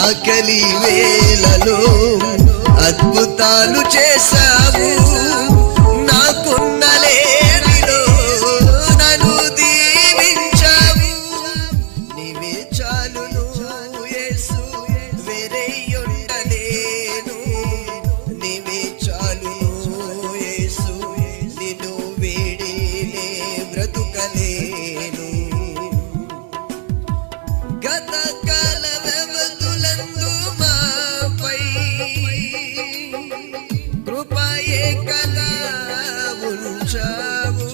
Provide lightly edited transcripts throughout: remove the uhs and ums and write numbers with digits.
ఆకలి వేళలో అద్భుతాలు చేశావు. నాకున్న లేనిలో నన్ను దీవించావు. నీవే చాలును యేసు, వేరే ఉండలేను. నీవే చాలును యేసు, నిన్ను వేడి నే బ్రతుకలేను. గతకాల వ్యవధులందు మాపై కృపయే కదా ఉంచావు.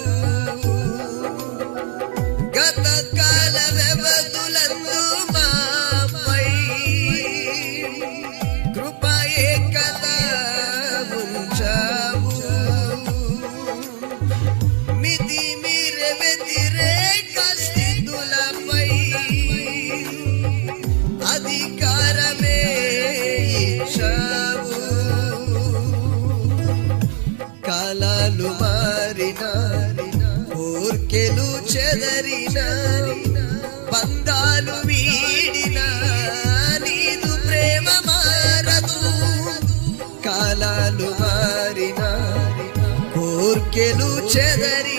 గతకాల వ్యవధులందు మాపై కృపయే కదా ఉంచావు. మితి మీరే వ్యతిరేక స్థితులపై అధికారమే ఇచ్చావు. కాలాలు మారినా, కోర్కెలు చెదరినా, బంధాలు వీడినా, నీదు ప్రేమ మారదు. కాలాలు మారినా, కోర్కెలు చెదరి